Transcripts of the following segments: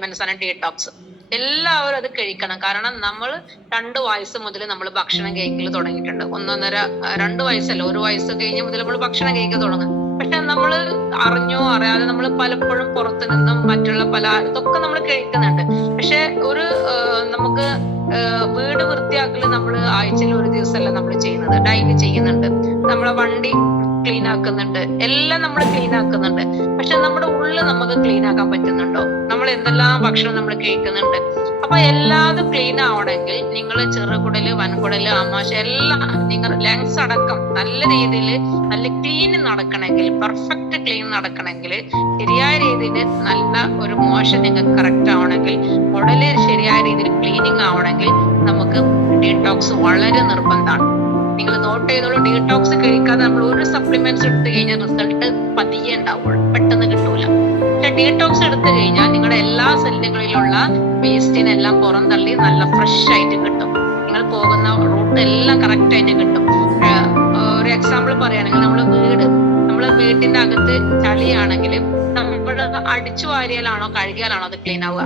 Supplements ആണ് detox. എല്ലാവരും അത് കഴിക്കണം. കാരണം നമ്മൾ 2 വയസ്സ് മുതൽ നമ്മൾ ഭക്ഷണം കഴിക്കൽ തുടങ്ങിയിട്ടുണ്ട്. 2 വയസ്സല്ല, 1 വയസ്സ് കഴിഞ്ഞ മുതൽ നമ്മൾ ഭക്ഷണം കഴിക്കാൻ തുടങ്ങും. പക്ഷെ നമ്മൾ അറിഞ്ഞോ അറിയാതെ നമ്മൾ പലപ്പോഴും പുറത്തു നിന്നും മറ്റുള്ള പല ഇതൊക്കെ നമ്മൾ കഴിക്കുന്നുണ്ട്. പക്ഷെ നമുക്ക് വീട് വൃത്തിയാക്കല് നമ്മൾ ആഴ്ചയിൽ ഒരു ദിവസമല്ല നമ്മൾ ചെയ്യുന്നത്, ഡെയിലി ചെയ്യുന്നുണ്ട്. നമ്മളെ വണ്ടി ക്ലീൻ ആക്കുന്നുണ്ട്, എല്ലാം നമ്മൾ ക്ലീൻ ആക്കുന്നുണ്ട്. പക്ഷെ നമ്മുടെ ഉള്ളിൽ നമുക്ക് ക്ലീൻ ആക്കാൻ പറ്റുന്നുണ്ടോ? നമ്മൾ എന്തെല്ലാം ഭക്ഷണം നമ്മൾ കഴിക്കുന്നുണ്ട്. അപ്പൊ എല്ലാതും ക്ലീൻ ആവണമെങ്കിൽ നിങ്ങൾ ചെറുകുടല്, വൻകുടല്, ആമാശയം എല്ലാം നിങ്ങൾ ലങ്സ് അടക്കം നല്ല രീതിയിൽ നല്ല ക്ലീൻ നടക്കണമെങ്കിൽ, പെർഫെക്റ്റ് ക്ലീൻ നടക്കണമെങ്കിൽ, ശരിയായ രീതിയിൽ നല്ല ഒരു മോശം നിങ്ങൾക്ക് കറക്റ്റ് ആവണമെങ്കിൽ, കുടല് ശരിയായ രീതിയിൽ ക്ലീനിങ് ആവണമെങ്കിൽ നമുക്ക് ഡീടോക്സ് വളരെ നിർബന്ധമാണ്. നിങ്ങൾ നോട്ട് ചെയ്തോളൂ, ഡീടോക്സ് കഴിക്കാതെ നമ്മൾ ഒരു സപ്ലിമെന്റ്സ് എടുത്തു കഴിഞ്ഞാൽ റിസൾട്ട് പതിയെ ഉണ്ടാവുള്ളൂ, പെട്ടെന്ന് കിട്ടൂല. പക്ഷെ ഡീടോക്സ് എടുത്തു കഴിഞ്ഞാൽ നിങ്ങളുടെ എല്ലാ സെല്ലുകളിലുള്ള വേസ്റ്റിനെല്ലാം പുറന്തള്ളി നല്ല ഫ്രഷ് ആയിട്ട് കിട്ടും. നിങ്ങൾ പോകുന്ന റൂട്ട് എല്ലാം കറക്റ്റ് ആയിട്ട് കിട്ടും. ഒരു എക്സാമ്പിൾ പറയുകയാണെങ്കിൽ നമ്മളെ വീട്ടിന്റെ അകത്ത് ചളിയാണെങ്കിൽ നമ്മൾ അടിച്ചു വാരിയാലാണോ കഴുകിയാലാണോ അത് ക്ലീൻ ആവുക?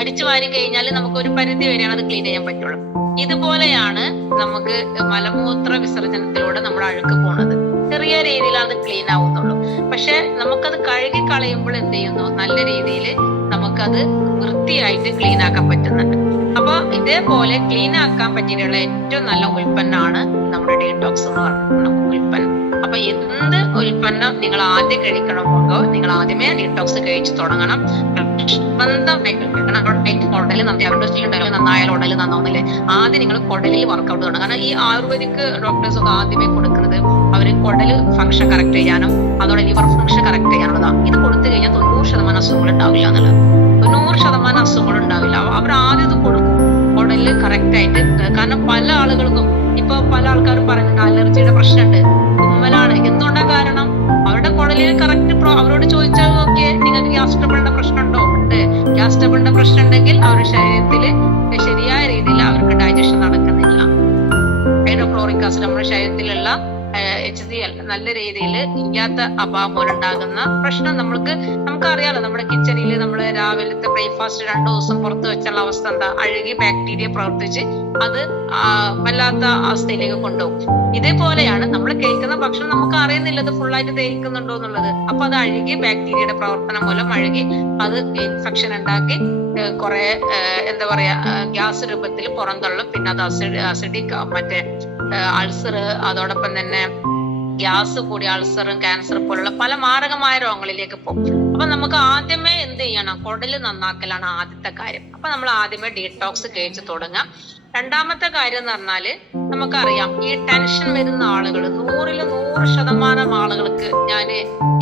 അടിച്ചു വാരി കഴിഞ്ഞാൽ നമുക്ക് ഒരു പരിധി വരെയാണ് അത് ക്ലീൻ ചെയ്യാൻ പറ്റുള്ളൂ. ഇതുപോലെയാണ് നമുക്ക് മലമൂത്ര വിസർജനത്തിലൂടെ നമ്മുടെ അഴുക്ക് പോണത്. ചെറിയ രീതിയിലാണ് അത് ക്ലീൻ ആവുന്നുള്ളൂ. പക്ഷെ നമുക്കത് കഴുകി കളയുമ്പോൾ എന്ത് ചെയ്യുന്നു, നല്ല രീതിയിൽ നമുക്കത് വൃത്തിയായിട്ട് ക്ലീൻ ആക്കാൻ പറ്റുന്നുണ്ട്. അപ്പൊ ഇതേപോലെ ക്ലീൻ ആക്കാൻ പറ്റിയിട്ടുള്ള ഏറ്റവും നല്ല ഉൽപ്പന്നമാണ് നമ്മുടെ ഡീടോക്സ് എന്ന് പറയുന്ന ഉൽപ്പന്നം. അപ്പൊ എന്ത് ഉൽപ്പന്നം നിങ്ങൾ ആദ്യം കഴിക്കണമോ നിങ്ങൾ ആദ്യമേ ഡീടോക്സ് കഴിച്ചു തുടങ്ങണം. കുടല് നന്നായാലും ഉടല് നന്നാവുന്നില്ലേ, ആദ്യം നിങ്ങൾ കുടലിൽ വർക്കൗട്ട് തുടങ്ങണം. കാരണം ഈ ആയുർവേദിക് ഡോക്ടേഴ്സ് ഒക്കെ ആദ്യമേ കൊടുക്കുന്നത് അവര് കുടല് ഫംഗ്ഷൻ കറക്റ്റ് ചെയ്യാനും അതോടെ ലിവർ ഫംഗ്ഷൻ കറക്റ്റ് ചെയ്യാനുള്ളതാണ്. ഇത് കൊടുത്തു കഴിഞ്ഞാൽ 90% അസുഖങ്ങൾ ഉണ്ടാവില്ല എന്നുള്ളത്. 90% അസുഖങ്ങൾ ഉണ്ടാവില്ല. അവർ ആദ്യം ഇത് കൊടുക്കും കുടല് കറക്റ്റ് ആയിട്ട്. കാരണം പല ആളുകൾക്കും ഇപ്പൊ പല ആൾക്കാരും പറയുന്നുണ്ട് അലർജിയുടെ പ്രശ്നമുണ്ട്, തുമ്മലാണ്. എന്തുകൊണ്ടാ കാരണം? അവരുടെ കുടലിൽ കറക്റ്റ് അവരോട് ചോദിച്ചാൽ നോക്കിയേ, നിങ്ങൾക്ക് ഗ്യാസ് ട്രബിളിന്റെ പ്രശ്നം ഉണ്ടോ? ഉണ്ട്. ഗ്യാസ് ട്രബിളിന്റെ പ്രശ്നം ഉണ്ടെങ്കിൽ അവരുടെ ശരീരത്തിൽ ശരിയായ രീതിയിൽ അവർക്ക് ഡൈജഷൻ നടക്കുന്നില്ല. ഹൈഡ്രോക്ലോറിക് ആസിഡ് നമ്മുടെ ശരീരത്തിലുള്ള HCl നല്ല രീതിയിൽ ഇല്ലാത്ത അഭാവം മൂലം ഉണ്ടാകുന്ന പ്രശ്നം നമുക്കറിയാലോ. നമ്മുടെ കിച്ചണിൽ നമ്മൾ രാവിലത്തെ ബ്രേക്ക്ഫാസ്റ്റ് 2 ദിവസം പുറത്ത് വെച്ചുള്ള അവസ്ഥ എന്താ? അഴുകി ബാക്ടീരിയ പ്രവർത്തിച്ച് അത് വല്ലാത്ത അവസ്ഥയിലേക്ക് കൊണ്ടുപോകും. ഇതേപോലെയാണ് നമ്മൾ കഴിക്കുന്ന ഭക്ഷണം നമുക്ക് അറിയുന്നില്ല അത് ഫുള്ളായിട്ട് ദഹിക്കുന്നുണ്ടോ എന്നുള്ളത്. അപ്പൊ അത് അഴുകി ബാക്ടീരിയയുടെ പ്രവർത്തനം മൂലം അഴുകി അത് ഇൻഫെക്ഷൻ ഉണ്ടാക്കി കുറെ എന്താ പറയാ ഗ്യാസ് രൂപത്തിൽ പുറന്തള്ളും. പിന്നെ അത് അസിഡിക് മറ്റേ അൾസർ, അതോടൊപ്പം തന്നെ ഗ്യാസ് കൂടി അൾസറും ക്യാൻസർ പോലുള്ള പല മാരകമായ രോഗങ്ങളിലേക്ക് പോകും. അപ്പൊ നമുക്ക് ആദ്യമേ എന്ത് ചെയ്യണം? കുടല് നന്നാക്കലാണ് ആദ്യത്തെ കാര്യം. അപ്പൊ നമ്മൾ ആദ്യമേ ഡീടോക്സ് കഴിച്ച് തുടങ്ങാം. രണ്ടാമത്തെ കാര്യം എന്ന് പറഞ്ഞാല് നമുക്കറിയാം ഈ ടെൻഷൻ വരുന്ന ആളുകൾ 100% ആളുകൾക്ക്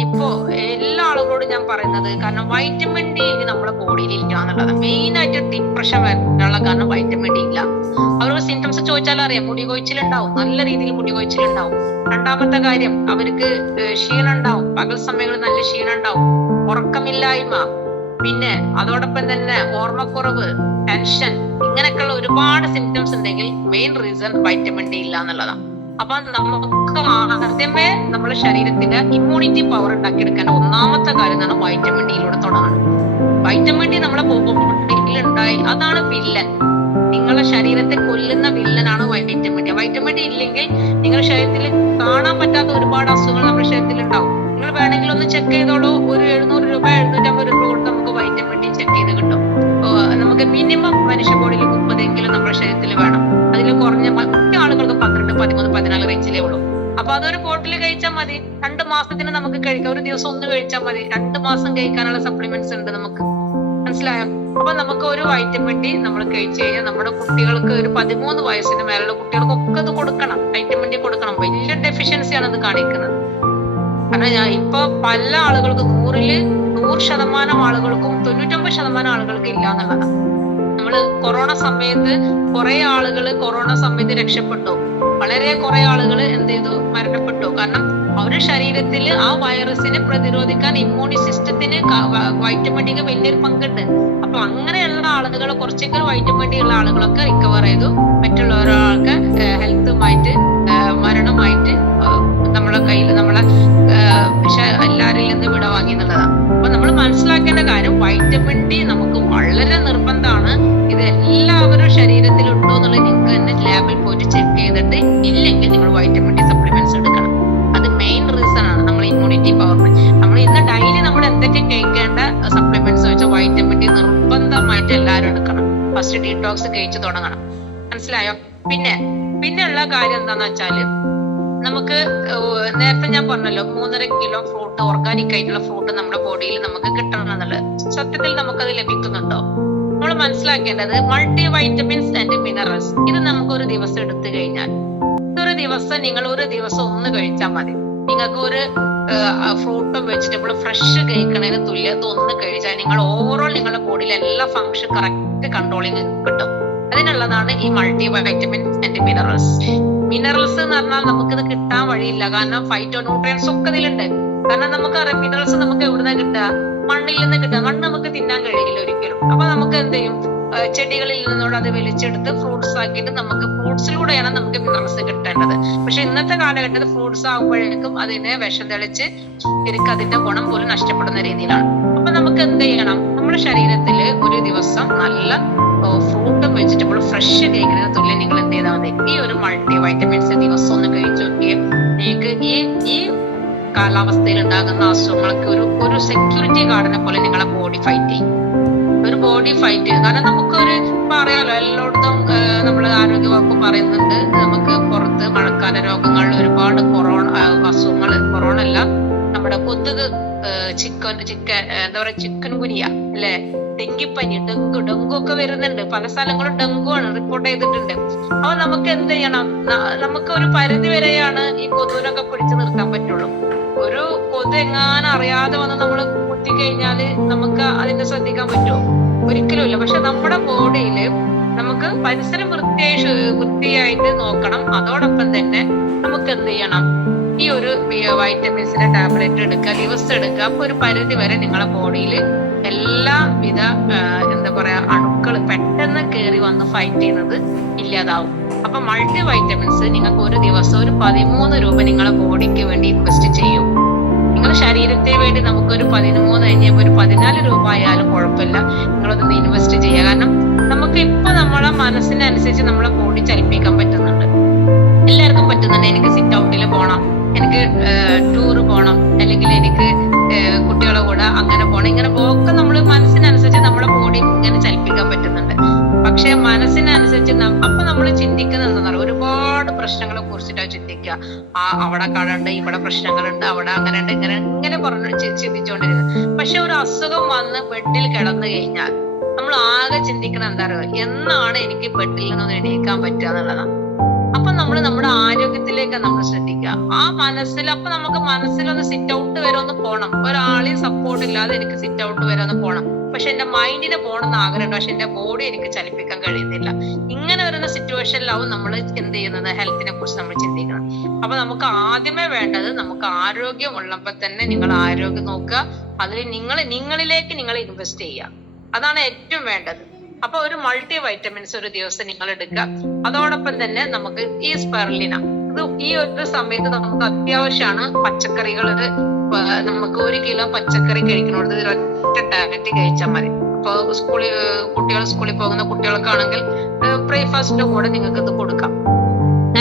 ഇപ്പോ എല്ലാ ആളുകളോടും ഞാൻ പറയുന്നത്, കാരണം വൈറ്റമിൻ ഡി നമ്മുടെ ബോഡിയിൽ ഇല്ല എന്നുള്ളത്. മെയിൻ ആയിട്ട് ഡിപ്രഷൻ വരാനുള്ള കാരണം വൈറ്റമിൻ ഡി ഇല്ല. അവർക്ക് സിംറ്റംസ് ചോദിച്ചാൽ അറിയാം, മുടി കൊഴിച്ചിലുണ്ടാവും, നല്ല രീതിയിൽ മുടി കൊഴിച്ചിലുണ്ടാവും. രണ്ടാമത്തെ കാര്യം അവർക്ക് ക്ഷീണം ഉണ്ടാവും, പകൽ സമയങ്ങളിൽ നല്ല ക്ഷീണം ഉണ്ടാവും, ഉറക്കമില്ലായ്മ, പിന്നെ അതോടൊപ്പം തന്നെ ഓർമ്മക്കുറവ്, ടെൻഷൻ, ഇങ്ങനെയൊക്കെയുള്ള ഒരുപാട് സിംറ്റംസ് ഉണ്ടെങ്കിൽ മെയിൻ റീസൺ വൈറ്റമിൻ ഡി ഇല്ല എന്നുള്ളതാണ്. അപ്പൊ നമുക്ക് ആദ്യമേ നമ്മുടെ ശരീരത്തിന്റെ ഇമ്മ്യൂണിറ്റി പവർ ഉണ്ടാക്കിയെടുക്കാൻ ഒന്നാമത്തെ കാര്യം എന്നാണ് വൈറ്റമിൻ ഡിയിലൂടെ തുടങ്ങണം. വൈറ്റമിൻ ഡി നമ്മളെ ബോഡിയിൽ ഉണ്ടായി, അതാണ് വില്ലൻ. നിങ്ങളുടെ ശരീരത്തെ കൊല്ലുന്ന വില്ലനാണ് വൈറ്റമിൻ ഡി. വൈറ്റമിൻ ഡി ഇല്ലെങ്കിൽ നിങ്ങളുടെ ശരീരത്തിൽ കാണാൻ പറ്റാത്ത ഒരുപാട് അസുഖങ്ങൾ നമ്മുടെ ശരീരത്തിൽ ഉണ്ടാവും. നിങ്ങൾ വേണമെങ്കിൽ ഒന്ന് ചെക്ക് ചെയ്തോളൂ. ഒരു 700 രൂപ 750 രൂപ കൊടുത്ത് നമുക്ക് വൈറ്റമിൻ ഡി ചെക്ക് ചെയ്ത് കിട്ടും. നമുക്ക് മിനിമം മനുഷ്യ ബോഡിയിൽ 30 നമ്മുടെ ശരീരത്തിൽ വേണം. അതിൽ കുറഞ്ഞ മറ്റു ആളുകൾക്ക് 12, 13, 14 റേഞ്ചിലേ ഉള്ളൂ. അപ്പൊ അതൊരു ബോട്ടിൽ കഴിച്ചാൽ മതി. 2 മാസത്തിന് നമുക്ക് കഴിക്കാം. ഒരു ദിവസം 1 കഴിച്ചാൽ മതി. 2 മാസം കഴിക്കാനുള്ള സപ്ലിമെന്റ്സ് ഉണ്ട് നമുക്ക്. മനസ്സിലായോ? അപ്പൊ നമുക്ക് ഒരു വൈറ്റമിൻ ഡി നമ്മൾ കഴിച്ചു കഴിഞ്ഞാൽ നമ്മുടെ കുട്ടികൾക്ക് ഒരു 13 വയസ്സിന് മേലുള്ള കുട്ടികൾക്കൊക്കെ ഇത് കൊടുക്കണം. വൈറ്റമിൻ ഡി കൊടുക്കണം. വലിയ ഡെഫിഷ്യൻസിയാണ് ഇത് കാണിക്കുന്നത്. കാരണം ഇപ്പൊ പല ആളുകൾക്ക് 100% ആളുകൾക്കും 99% ആളുകൾക്ക് ഇല്ല എന്നുള്ളതാണ്. നമ്മള് കൊറോണ സമയത്ത് കുറെ ആളുകൾ കൊറോണ സമയത്ത് രക്ഷപ്പെട്ടു. വളരെ കുറെ ആളുകൾ എന്ത് ചെയ്തു? മരണപ്പെട്ടു. കാരണം അവരുടെ ശരീരത്തിൽ ആ വൈറസിനെ പ്രതിരോധിക്കാൻ ഇമ്മ്യൂണി സിസ്റ്റത്തിന് വൈറ്റമിൻ ഡിക്ക് വലിയൊരു പങ്കുണ്ട്. അപ്പൊ അങ്ങനെയുള്ള ആളുകൾ, കുറച്ചെങ്കിലും വൈറ്റമിൻ ഡി ഉള്ള ആളുകളൊക്കെ റിക്കവർ ചെയ്തു. മറ്റുള്ള ഒരാൾക്ക് ഹെൽത്തുമായിട്ട് മരണമായിട്ട് നമ്മളെ കയ്യിൽ നമ്മളെ എല്ലാരിൽ നിന്ന് വിട വാങ്ങി എന്നുള്ളതാണ്. അപ്പൊ നമ്മൾ മനസ്സിലാക്കേണ്ട കാര്യം വൈറ്റമിൻ ഡി നമുക്ക് വളരെ നിർബന്ധമാണ്. ഇത് എല്ലാവരും ശരീരത്തിൽ ഉണ്ടോ എന്നുള്ളത് നിങ്ങൾക്ക് തന്നെ ലാബിൽ പോയിട്ട് ചെക്ക് ചെയ്തിട്ട് ഇല്ലെങ്കിൽ നിങ്ങൾ വൈറ്റമിൻ ഡി സപ്ലിമെന്റ്സ് എടുക്കണം. അത് മെയിൻ റീസൺ ആണ് നമ്മൾ ഇമ്മ്യൂണിറ്റി പവറിന്. നമ്മൾ ഇന്ന് ഡെയിലി നമ്മൾ എന്തൊക്കെ കഴിക്കേണ്ട സപ്ലിമെന്റ്സ് വെച്ചാൽ വൈറ്റമിൻ ഡി നിർബന്ധമായിട്ട് എല്ലാവരും എടുക്കണം. ഫസ്റ്റ് ഡീടോക്സ് കഴിച്ചു തുടങ്ങണം. മനസ്സിലായോ? പിന്നെയുള്ള കാര്യം എന്താന്ന് വെച്ചാല് നമുക്ക് നേരത്തെ ഞാൻ പറഞ്ഞല്ലോ 3.5 കിലോ ഫ്രൂട്ട്, ഓർഗാനിക് ആയിട്ടുള്ള ഫ്രൂട്ട് നമ്മുടെ ബോഡിയിൽ നമുക്ക് കിട്ടണം എന്നുള്ളത്. സത്യത്തിൽ നമുക്കത് ലഭിക്കുന്നുണ്ടോ? നമ്മൾ മനസ്സിലാക്കേണ്ടത് മൾട്ടി വൈറ്റമിൻസ് ആൻഡ് മിനറൽസ് ഇത് നമുക്ക് ഒരു ദിവസം എടുത്തു കഴിഞ്ഞാൽ നിങ്ങൾ ഒരു ദിവസം ഒന്ന് കഴിച്ചാൽ മതി. നിങ്ങൾക്ക് ഒരു ഫ്രൂട്ടും വെജിറ്റബിളും ഫ്രഷ് കഴിക്കണതിന് തുല്യത ഒന്ന് കഴിച്ചാൽ നിങ്ങൾ ഓവറോൾ നിങ്ങളുടെ ബോഡിയിലെ എല്ലാ ഫംഗ്ഷൻ കറക്റ്റ് കൺട്രോളിങ് കിട്ടും. അതിനുള്ളതാണ് ഈ multi vitamins and minerals. Minerals എന്ന് പറഞ്ഞാൽ നമുക്കിത് കിട്ടാൻ വഴിയില്ല. കാരണം ഫൈറ്റോ ന്യൂട്രിയൻസ് ഒക്കെ ഇതിലുണ്ട്. കാരണം നമുക്കറിയാം മിനറൽസ് നമുക്ക് എവിടുന്ന കിട്ടുക? മണ്ണിൽ നിന്ന് കിട്ടുക. മണ്ണ് നമുക്ക് തിന്നാൻ കഴിയില്ല ഒരിക്കലും. അപ്പൊ നമുക്ക് എന്ത് ചെയ്യും? ചെടികളിൽ നിന്നോട് അത് വലിച്ചെടുത്ത് ഫ്രൂട്ട്സ് ആക്കിയിട്ട് നമുക്ക് ഫ്രൂട്ട്സിലൂടെയാണ് നമുക്ക് മിനറൽസ് കിട്ടേണ്ടത്. പക്ഷെ ഇന്നത്തെ കാലഘട്ടത്തിൽ ഫ്രൂട്ട്സ് ആകുമ്പോഴേക്കും അതിനെ വിഷം തെളിച്ച് ശരിക്കും അതിന്റെ ഗുണം പോലും നഷ്ടപ്പെടുന്ന രീതിയിലാണ്. അപ്പൊ നമുക്ക് എന്ത് ചെയ്യണം? നമ്മുടെ ശരീരത്തിൽ ഒരു ദിവസം നല്ല ഫ്രൂട്ടും വെജിറ്റബിളും ഫ്രഷ് കഴിക്കുന്നതിന് തുല്യം നിങ്ങൾ എന്ത് ചെയ്താൽ മതി? ഈ ഒരു മൾട്ടി വൈറ്റമിൻസ് ദിവസം ഒന്ന് കഴിച്ചു നോക്കിയാൽ നിങ്ങൾക്ക് ഈ കാലാവസ്ഥയിൽ ഉണ്ടാകുന്ന അസുഖങ്ങൾക്ക് ഒരു സെക്യൂരിറ്റി ഗാർഡിനെ പോലെ നിങ്ങളെ ബോഡി ഫൈറ്റ് ചെയ്യും. ഒരു ബോഡി ഫൈറ്റ് ചെയ്യും. കാരണം നമുക്കൊരു പറയാലോ, എല്ലായിടത്തും നമ്മൾ ആരോഗ്യവകുപ്പ് പറയുന്നുണ്ട് നമുക്ക് പുറത്ത് മഴക്കാല രോഗങ്ങളിൽ ഒരുപാട് അസുഖങ്ങൾ, കൊറോണ അല്ല, നമ്മുടെ കൊതുക്, എന്താ പറയാ, ചിക്കൻ ഗുനിയ അല്ലെ, ഡെങ്കിപ്പനി, ഡെങ്കു ഒക്കെ വരുന്നുണ്ട്. പല സ്ഥലങ്ങളും ഡെങ്കു ആണ് റിപ്പോർട്ട് ചെയ്തിട്ടുണ്ട്. അപ്പൊ നമുക്ക് എന്ത് ചെയ്യണം? നമുക്ക് ഒരു പരിധി വരെയാണ് ഈ കൊതുവിനൊക്കെ പിടിച്ചു നിർത്താൻ പറ്റുള്ളൂ. ഒരു കൊതു എങ്ങാനും അറിയാതെ വന്ന് നമ്മൾ കുത്തിക്കഴിഞ്ഞാല് നമുക്ക് അതിനെ ശ്രദ്ധിക്കാൻ പറ്റുമോ? ഒരിക്കലും ഇല്ല. പക്ഷെ നമ്മുടെ ബോഡിയില് നമുക്ക് പരിസരം വൃത്തിയായിട്ട് നോക്കണം. അതോടൊപ്പം തന്നെ നമുക്ക് എന്ത് ചെയ്യണം? ഈ ഒരു വൈറ്റമിൻസിന്റെ ടാബ്ലറ്റ് എടുക്കുക, ദിവസം എടുക്കുക. അപ്പൊ ഒരു പരിധി വരെ നിങ്ങളെ ബോഡിയിൽ എല്ലാവിധ എന്താ പറയാ അണുക്കൾ പെട്ടെന്ന് കയറി വന്ന് ഫൈറ്റ് ചെയ്യുന്നത് ഇല്ലാതാവും. അപ്പൊ മൾട്ടി വൈറ്റമിൻസ് നിങ്ങൾക്ക് ഒരു ദിവസം ഒരു 13 രൂപ നിങ്ങളെ ബോഡിക്ക് വേണ്ടി ഇൻവെസ്റ്റ് ചെയ്യും. നിങ്ങളുടെ ശരീരത്തിന് വേണ്ടി നമുക്കൊരു 13 കഴിഞ്ഞപ്പോൾ ഒരു 14 രൂപ ആയാലും കുഴപ്പമില്ല, നിങ്ങളതൊന്ന് ഇൻവെസ്റ്റ് ചെയ്യുക. കാരണം നമുക്ക് ഇപ്പൊ നമ്മളെ മനസ്സിനനുസരിച്ച് നമ്മളെ ബോഡി ചലിപ്പിക്കാൻ പറ്റുന്നുണ്ട്. എല്ലാവർക്കും പറ്റുന്നുണ്ട്. എനിക്ക് സിറ്റ് ഔട്ടിൽ പോകണം, എനിക്ക് ടൂറ് പോകണം, അല്ലെങ്കിൽ എനിക്ക് കുട്ടികളെ കൂടെ അങ്ങനെ പോകണം. ഇങ്ങനെ പോക്കെ നമ്മള് മനസ്സിനനുസരിച്ച് നമ്മുടെ ബോഡി ഇങ്ങനെ ചലിപ്പിക്കാൻ പറ്റുന്നുണ്ട്. പക്ഷെ മനസ്സിനനുസരിച്ച് അപ്പൊ നമ്മൾ ചിന്തിക്കുന്നത് എന്താ പറയുക? ഒരുപാട് പ്രശ്നങ്ങളെ കുറിച്ചിട്ടാണ് ചിന്തിക്കുക. അവിടെ കടണ്ട്, ഇവിടെ പ്രശ്നങ്ങളുണ്ട്, അവിടെ അങ്ങനെ ഉണ്ട്, ഇങ്ങനെ പറഞ്ഞു ചിന്തിച്ചുകൊണ്ടിരുന്നത്. പക്ഷെ ഒരു അസുഖം വന്ന് ബെഡിൽ കിടന്നു കഴിഞ്ഞാൽ നമ്മൾ ആകെ ചിന്തിക്കുന്നത് എന്താ പറയുക? എന്നാണ് എനിക്ക് ബെഡിൽ നിന്നൊന്ന് എണീക്കാൻ പറ്റുക എന്നുള്ളതാണ്. അപ്പൊ നമ്മുടെ ആരോഗ്യത്തിലേക്ക് നമ്മൾ ശ്രദ്ധിക്കുക. ആ അപ്പൊ നമുക്ക് മനസ്സിലൊന്ന് സിറ്റ് ഔട്ട് വരെ ഒന്ന് പോകണം. ഒരാളെയും സപ്പോർട്ട് ഇല്ലാതെ എനിക്ക് സിറ്റ് ഔട്ട് വരെ ഒന്ന് പോകണം. പക്ഷെ എന്റെ മൈൻഡിന് പോകണമെന്ന് ആഗ്രഹമുണ്ട്, പക്ഷെ എന്റെ ബോഡി എനിക്ക് ചലിപ്പിക്കാൻ കഴിയുന്നില്ല. ഇങ്ങനെ വരുന്ന സിറ്റുവേഷനിലാവും നമ്മൾ എന്ത് ചെയ്യുന്നത്? ഹെൽത്തിനെ കുറിച്ച് നമ്മൾ ചിന്തിക്കണം. അപ്പൊ നമുക്ക് ആദ്യമേ വേണ്ടത്, നമുക്ക് ആരോഗ്യം ഉള്ളപ്പോൾ തന്നെ നിങ്ങൾ ആരോഗ്യം നോക്കുക. അതിൽ നിങ്ങളിലേക്ക് നിങ്ങൾ ഇൻവെസ്റ്റ് ചെയ്യുക. അതാണ് ഏറ്റവും വേണ്ടത്. അപ്പൊ ഒരു മൾട്ടി വൈറ്റമിൻസ് ഒരു ദിവസം നിങ്ങൾ എടുക്കുക. അതോടൊപ്പം തന്നെ നമുക്ക് ഈ സ്പെർലിന, ഇത് ഈ ഒരു സമയത്ത് നമുക്ക് അത്യാവശ്യമാണ്. പച്ചക്കറികൾ നമുക്ക് 1 കിലോ പച്ചക്കറി കഴിക്കണത് ഒരൊറ്റ ടാബ്ലറ്റ് കഴിച്ചാൽ മതി. അപ്പൊ കുട്ടികൾ സ്കൂളിൽ പോകുന്ന കുട്ടികൾക്കാണെങ്കിൽ ബ്രേക്ക്ഫാസ്റ്റിന്റെ കൂടെ നിങ്ങൾക്ക് ഇത് കൊടുക്കാം.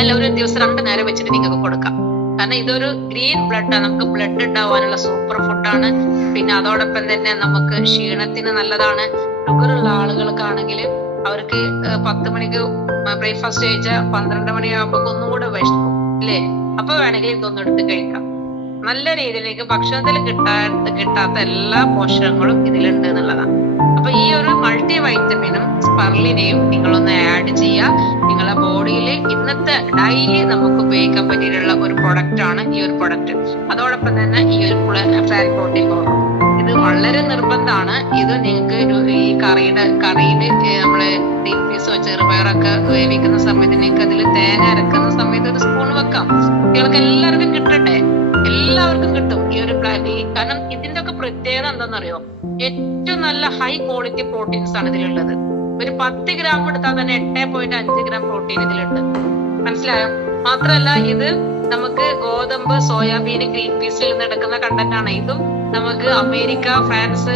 അല്ല, ഒരു ദിവസം 2 നേരം വെച്ചിട്ട് നിങ്ങൾക്ക് കൊടുക്കാം. കാരണം ഇതൊരു ഗ്രീൻ ബ്ലഡാണ്, നമുക്ക് ബ്ലഡ് ഉണ്ടാവാനുള്ള സൂപ്പർ ഫുഡാണ്. പിന്നെ അതോടൊപ്പം തന്നെ നമുക്ക് ക്ഷീണത്തിന് നല്ലതാണ്. ഷുഗർ ഉള്ള ആളുകൾക്കാണെങ്കിൽ അവർക്ക് 10 മണിക്ക് ബ്രേക്ക്ഫാസ്റ്റ് കഴിച്ചാൽ 12 മണിയാകുമ്പോ ഒന്നുകൂടെ വിശക്കും അല്ലേ? അപ്പൊ വേണമെങ്കിൽ ഇതൊന്നും എടുത്ത് കഴിക്കാം. നല്ല രീതിയിലേക്ക് ഭക്ഷണത്തിൽ കിട്ടാത്ത എല്ലാ പോഷകങ്ങളും ഇതിലുണ്ട് എന്നുള്ളതാണ്. അപ്പൊ ഈ ഒരു മൾട്ടി വൈറ്റമിനും സ്പെർലിനെയും നിങ്ങളൊന്ന് ആഡ് ചെയ്യുക. നിങ്ങളുടെ ബോഡിയിൽ ഇന്നത്തെ ഡെയിലി നമുക്ക് ഉപയോഗിക്കാൻ പറ്റിയിട്ടുള്ള ഒരു പ്രൊഡക്റ്റ് ആണ് ഈ ഒരു പ്രൊഡക്റ്റ്. അതോടൊപ്പം തന്നെ ഈ ഒരു പ്ലാന്റ് പ്രോട്ടീൻ പൗഡർ, ഇത് വളരെ നിർബന്ധമാണ്. ഇത് നിങ്ങൾക്ക് ഈ കറിയില് നമ്മള് ഗ്രീൻ പീസോ ചെറുപയറൊക്കെ വേവിക്കുന്ന സമയത്ത് നിങ്ങൾക്ക് അതിൽ തേങ്ങ അരക്കുന്ന സമയത്ത് ഒരു സ്പൂൺ വെക്കാം. കുട്ടികൾക്ക് എല്ലാവർക്കും കിട്ടട്ടെ, എല്ലാവർക്കും കിട്ടും ഈ ഒരു കാരണം ഇതിന്റെ ഒക്കെ പ്രത്യേകത എന്താണെന്നറിയോ? ഏറ്റവും നല്ല ഹൈ ക്വാളിറ്റി പ്രോട്ടീൻസ് ആണ് ഇതിലുള്ളത്. ഒരു 10 ഗ്രാം എടുത്താൽ തന്നെ 8.5 ഗ്രാം പ്രോട്ടീൻ ഇതിലുണ്ട്. മനസ്സിലായോ? മാത്രല്ല ഇത് നമുക്ക് ഗോതമ്പ്, സോയാബീൻ, ഗ്രീൻ പീസിൽ നിന്ന് എടുക്കുന്ന കണ്ടന്റ് ആണ്. ഇതും നമുക്ക് അമേരിക്ക, ഫ്രാൻസ്,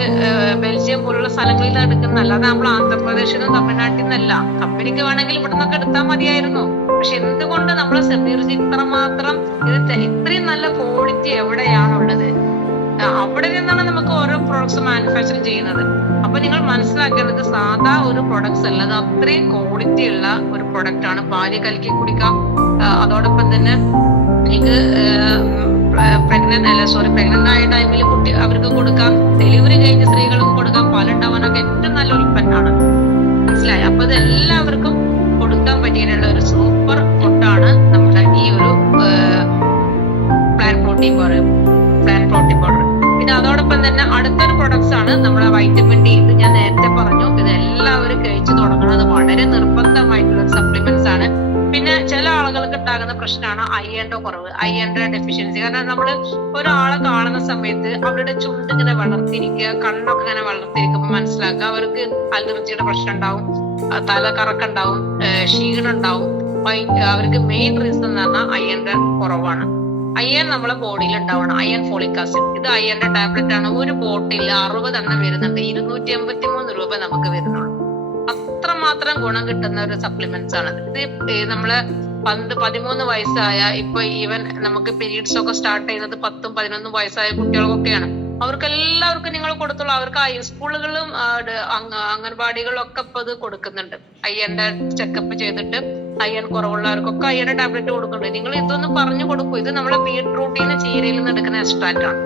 ബെൽജിയം പോലുള്ള സ്ഥലങ്ങളിൽ നിന്ന് എടുക്കുന്ന, അല്ലാതെ നമ്മൾ ആന്ധ്രാപ്രദേശിൽ നിന്നും തമിഴ്നാട്ടിൽ നിന്നല്ല. കമ്പനിക്ക് വേണമെങ്കിൽ ഇവിടെ നിന്നൊക്കെ എടുത്താൽ മതിയായിരുന്നു. പക്ഷെ എന്തുകൊണ്ട് നമ്മളെ സമീർജി ഇത്രമാത്രം ഇത്രയും നല്ല ക്വാളിറ്റി എവിടെയാണുള്ളത്? അവിടെ നിന്നാണ് നമുക്ക് ഓരോ പ്രോഡക്ട്സ് മാനുഫാക്ചറിങ് ചെയ്യുന്നത്. അപ്പൊ നിങ്ങൾ മനസ്സിലാക്കേണ്ടത് സാധാ ഒരു പ്രൊഡക്ട്സ് അല്ല, അത് അത്രയും ക്വാളിറ്റി ഉള്ള ഒരു പ്രൊഡക്റ്റ് ആണ്. പാല് കലക്കി കുടിക്കാം. അതോടൊപ്പം തന്നെ എനിക്ക് പ്രഗ്നന്റ് ആയ ടൈമിൽ അവർക്ക് കൊടുക്കാം, ഡെലിവറി കഴിഞ്ഞ സ്ത്രീകൾക്ക് കൊടുക്കാം, പാലുണ്ടാവാനൊക്കെ ഏറ്റവും നല്ല ഉൽപ്പന്നമാണ്. മനസ്സിലായി? അപ്പൊ ഇത് എല്ലാവർക്കും കൊടുക്കാൻ പറ്റിയിട്ടുള്ള ഒരു സൂപ്പർ ഫുഡാണ് നമ്മുടെ ഈ ഒരു പ്ലാന്റ് പ്രോട്ടീൻ പൗഡർ. പിന്നെ അതോടൊപ്പം തന്നെ അടുത്തൊരു പ്രൊഡക്ട്സ് ആണ് നമ്മുടെ വൈറ്റമിൻ ഡി. ഇത് ഞാൻ നേരത്തെ പറഞ്ഞു, ഇത് എല്ലാവരും കഴിച്ചു തുടങ്ങുന്നത് വളരെ നിർബന്ധമായിട്ടുള്ള സപ്ലിമെന്റ്സ് ആണ്. പിന്നെ ചില ആളുകൾക്ക് ഉണ്ടാകുന്ന പ്രശ്നമാണ് അയണിന്റെ കുറവ്, അയണിന്റെ ഡെഫിഷ്യൻസി. കാരണം നമ്മൾ ഒരാളെ കാണുന്ന സമയത്ത് അവരുടെ ചുണ്ട് ഇങ്ങനെ വളർത്തിരിക്കുക, കണ്ണൊക്കെ ഇങ്ങനെ വളർത്തിരിക്കുമ്പോൾ മനസ്സിലാക്കുക അവർക്ക് അലർജിയുടെ പ്രശ്നം ഉണ്ടാവും, തലകറക്കുണ്ടാവും, ക്ഷീണം ഉണ്ടാവും. അവർക്ക് മെയിൻ റീസൺ എന്ന് പറഞ്ഞാൽ അയണിന്റെ കുറവാണ്. അയൺ നമ്മളെ ബോഡിയിൽ ഉണ്ടാവണം. അയൺ ഫോളിക് ആസിഡ്, ഇത് അയണിന്റെ ടാബ്ലറ്റ് ആണ്. ഒരു ബോട്ടിൽ 60 എണ്ണം വരുന്നുണ്ട്. 283 രൂപ നമുക്ക് വരുന്നുള്ളൂ. അത്രമാത്രം ഗുണം കിട്ടുന്ന ഒരു സപ്ലിമെന്റ്സ് ആണ് ഇത്. നമ്മള് 13 വയസ്സായ, ഇപ്പൊ ഈവൻ നമുക്ക് പീരീഡ്സ് ഒക്കെ സ്റ്റാർട്ട് ചെയ്യുന്നത് 10-11 വയസ്സായ കുട്ടികൾക്കൊക്കെയാണ്. അവർക്കെല്ലാവർക്കും നിങ്ങൾ കൊടുത്തോളൂ. അവർക്ക് സ്കൂളുകളും അംഗൻവാടികളിലും ഒക്കെ ഇപ്പൊ ഇത് കൊടുക്കുന്നുണ്ട്. അയ്യന്റെ ചെക്കപ്പ് ചെയ്തിട്ട് അയ്യൺ കുറവുള്ളവർക്കൊക്കെ അയ്യന്റെ ടാബ്ലറ്റ് കൊടുക്കുന്നുണ്ട്. നിങ്ങൾ ഇതൊന്ന് പറഞ്ഞു കൊടുക്കൂ. ഇത് നമ്മളെ ബീട്രൂട്ടിൽ നിന്ന്, ചീരയിൽ നിന്ന് എടുക്കുന്ന എക്സ്ട്രാക്റ്റ് ആണ്.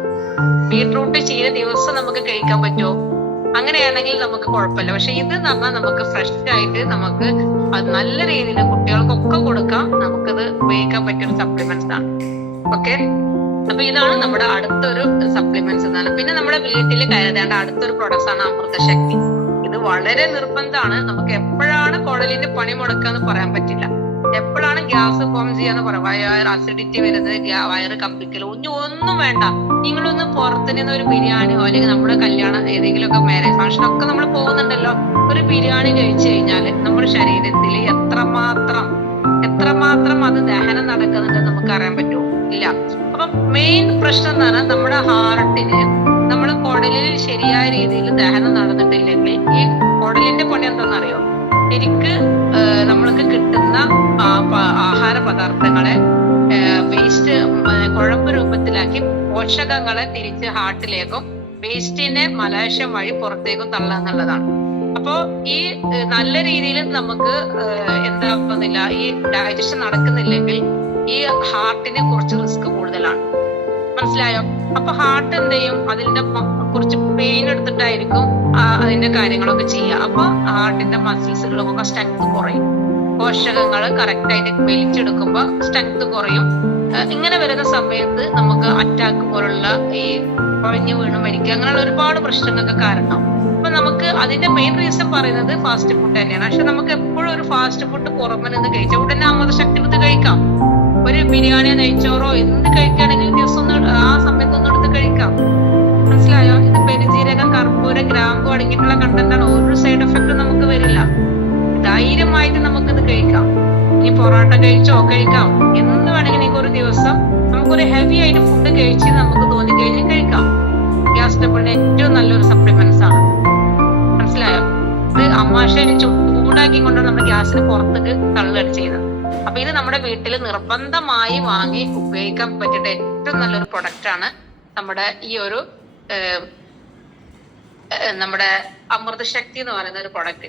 ബീട്രൂട്ട്, ചീര ദിവസം നമുക്ക് കഴിക്കാൻ പറ്റുമോ? അങ്ങനെയാണെങ്കിൽ നമുക്ക് കുഴപ്പമില്ല. പക്ഷെ ഇത് എന്ന് പറഞ്ഞാൽ നമുക്ക് ഫ്രഷ് ആയിട്ട് നമുക്ക് അത് നല്ല രീതിയിൽ കുട്ടികൾക്കൊക്കെ കൊടുക്കാം. നമുക്കത് ഉപയോഗിക്കാൻ പറ്റിയൊരു സപ്ലിമെന്റ്സ് ആണ്. ഓക്കെ, അപ്പൊ ഇതാണ് നമ്മുടെ അടുത്തൊരു സപ്ലിമെന്റ്സ് എന്നാണ്. പിന്നെ നമ്മുടെ വീട്ടിൽ കരുതേണ്ട അടുത്തൊരു പ്രൊഡക്ട്സ് ആണ് അമൃതശക്തി. ഇത് വളരെ നിർബന്ധമാണ്. നമുക്ക് എപ്പോഴാണ് കുടലിന്റെ പണി മുടക്കാന്ന് പറയാൻ പറ്റില്ല. എപ്പോഴാണ് ഗ്യാസ് ഫോം ചെയ്യാന്ന് പറയാം, വയറ് അസിഡിറ്റി വരുന്നത്, വയറ് കമ്പിക്കലോ, ഒന്നും വേണ്ട. നിങ്ങളൊന്ന് പുറത്തുനിന്ന് ഒരു ബിരിയാണിയോ അല്ലെങ്കിൽ നമ്മുടെ കല്യാണം ഏതെങ്കിലുമൊക്കെ മാരേജ് ഫംഗ്ഷൻ ഒക്കെ നമ്മൾ പോകുന്നുണ്ടല്ലോ, ഒരു ബിരിയാണി കഴിച്ചു കഴിഞ്ഞാൽ നമ്മുടെ ശരീരത്തിൽ എത്രമാത്രം അത് ദഹനം നടക്കുന്നുണ്ടെന്ന് നമുക്ക് അറിയാൻ പറ്റുമോ? ഇല്ല. അപ്പൊ മെയിൻ പ്രശ്നം എന്ന് പറഞ്ഞാൽ നമ്മുടെ ഹാർട്ടിന്, നമ്മുടെ കുടലിൽ ശരിയായ രീതിയിൽ ദഹനം നടന്നിട്ടില്ലെങ്കിൽ ഈ കുടലിന്റെ പണി എന്താണെന്നറിയോ? ശരിക്ക് നമ്മൾക്ക് കിട്ടുന്ന ആഹാര പദാർത്ഥങ്ങളെ വേസ്റ്റ് കുഴമ്പ് രൂപത്തിലാക്കി പോഷകങ്ങളെ തിരിച്ച് ഹാർട്ടിലേക്കും വേസ്റ്റിനെ മലാശയം വഴി പുറത്തേക്കും തള്ളുക എന്നുള്ളതാണ്. അപ്പോ ഈ നല്ല രീതിയിൽ നമുക്ക് എന്താക്കുന്നില്ല, ഈ ഡൈജഷൻ നടക്കുന്നില്ലെങ്കിൽ ഈ ഹാർട്ടിന് കുറച്ച് റിസ്ക് കൂടുതലാണ്. മനസ്സിലായോ? അപ്പൊ ഹാർട്ട് എന്ത് ചെയ്യും? അതിന്റെ കുറച്ച് പെയിൻ എടുത്തിട്ടായിരിക്കും അതിന്റെ കാര്യങ്ങളൊക്കെ ചെയ്യുക. അപ്പൊ ഹാർട്ടിന്റെ മസിൽസുകളൊക്കെ സ്ട്രെങ്ത് കുറയും. പോഷകങ്ങൾ കറക്റ്റ് ആയിട്ട് വലിച്ചെടുക്കുമ്പോ സ്ട്രെങ്ത് കുറയും. ഇങ്ങനെ വരുന്ന സമയത്ത് നമുക്ക് അറ്റാക്ക് പോലുള്ള ഈ കുഴഞ്ഞു വീണ് മരിക്കുക, അങ്ങനെയുള്ള ഒരുപാട് പ്രശ്നങ്ങൾക്ക് കാരണം. അപ്പൊ നമുക്ക് അതിന്റെ മെയിൻ റീസൺ പറയുന്നത് ഫാസ്റ്റ് ഫുഡ് തന്നെയാണ്. പക്ഷെ നമുക്ക് എപ്പോഴും ഒരു ഫാസ്റ്റ് ഫുഡ് പുറമെ നിന്ന് കഴിച്ചാൽ ഉടനെ അമൃതശക്തി എടുത്ത് കഴിക്കാം. ഒരു ബിരിയാണിയോ നെയ്ച്ചോറോ എന്ത് കഴിക്കുകയാണെങ്കിൽ ദിവസം ആ സമയത്തൊന്നും എടുത്ത് കഴിക്കാം. മനസ്സിലായോ? ഇത് പെരുജീരകം, കർപ്പൂരം, ഗ്രാമ്പു അടങ്ങിയിട്ടുള്ള കണ്ടന്റാണ്. ഒരു സൈഡ് എഫക്ട് നമുക്ക് വരില്ല. ധൈര്യമായിട്ട് നമുക്കിത് കഴിക്കാം. ഇനി പൊറോട്ട കഴിക്കാം, എന്ത് വേണമെങ്കിൽ നിങ്ങൾക്ക് ഒരു ദിവസം നമുക്കൊരു ഹെവി ആയിട്ട് ഫുഡ് കഴിച്ച് നമുക്ക് തോന്നി കഴിഞ്ഞാൽ കഴിക്കാം. ഗ്യാസ് ട്രബിളിന് ഏറ്റവും നല്ലൊരു സപ്ലിമെന്റ്സ് ആണ്. മനസ്സിലായോ? ഇത് അമാശയം ചൂടാക്കി കൊണ്ടാണ് നമ്മുടെ ഗ്യാസിന് പുറത്തേക്ക് തള്ളുകയാണ് ചെയ്യുന്നത്. അപ്പൊ ഇത് നമ്മുടെ വീട്ടിൽ നിർബന്ധമായി വാങ്ങി ഉപയോഗിക്കാൻ പറ്റിയിട്ട് ഏറ്റവും നല്ലൊരു പ്രൊഡക്റ്റ് ആണ് നമ്മുടെ ഈ ഒരു നമ്മുടെ അമൃതശക്തി എന്ന് പറയുന്ന ഒരു പ്രൊഡക്റ്റ്.